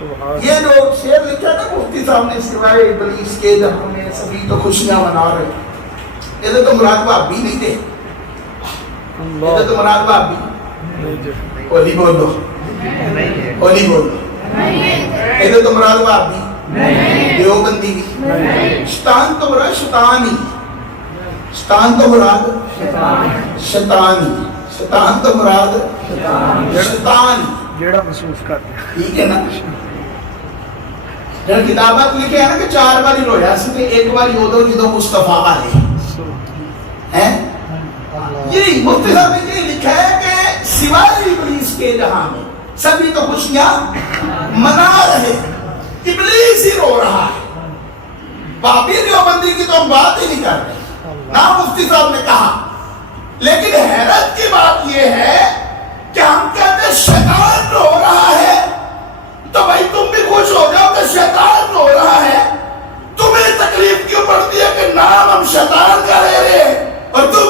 یہ جو شعر لکھا نا مفتی صاحب نے سوائے ابلیس کے جہاں میں سبھی تو خوشیاں منا رہے، ادھر تو مراد بھابی نہیں تھے، ادھر تو مراد بھابی اولی بولو، اولی بولو، ادھر تو مراد بھابی دیوبندی، شیطان تو مراد شیطانی، شیطان تو مراد شیطانی، شیطان تو مراد شیطانی جیڑا محسوس کرتے ٹھیک ہے نا۔ جب کتابت لکھے ہیں نا کہ 4 باری رویا سکے، 1 باری ادو جدو مصطفیٰ آئے ہیں، یہ مفتی صاحب نے یہ لکھا ہے کہ سوائے ابلیس کے جہاں میں سبھی تو خوشیاں منا رہے، ابلیس ہی رو رہا ہے۔ بابی دیوبندی کی تو ہم بات ہی نہیں کر رہے، نہ مفتی صاحب نے کہا، لیکن حیرت کی بات یہ ہے کہ ہم کہتے ہیں شیطان رو رہا ہے، تو بھائی تم بھی خوش ہو جاؤ کہ شیطان رو رہا ہے، تمہیں تکلیف کیوں پڑتی ہے کہ نام ہم شیطان کا لے رہے ہیں اور تم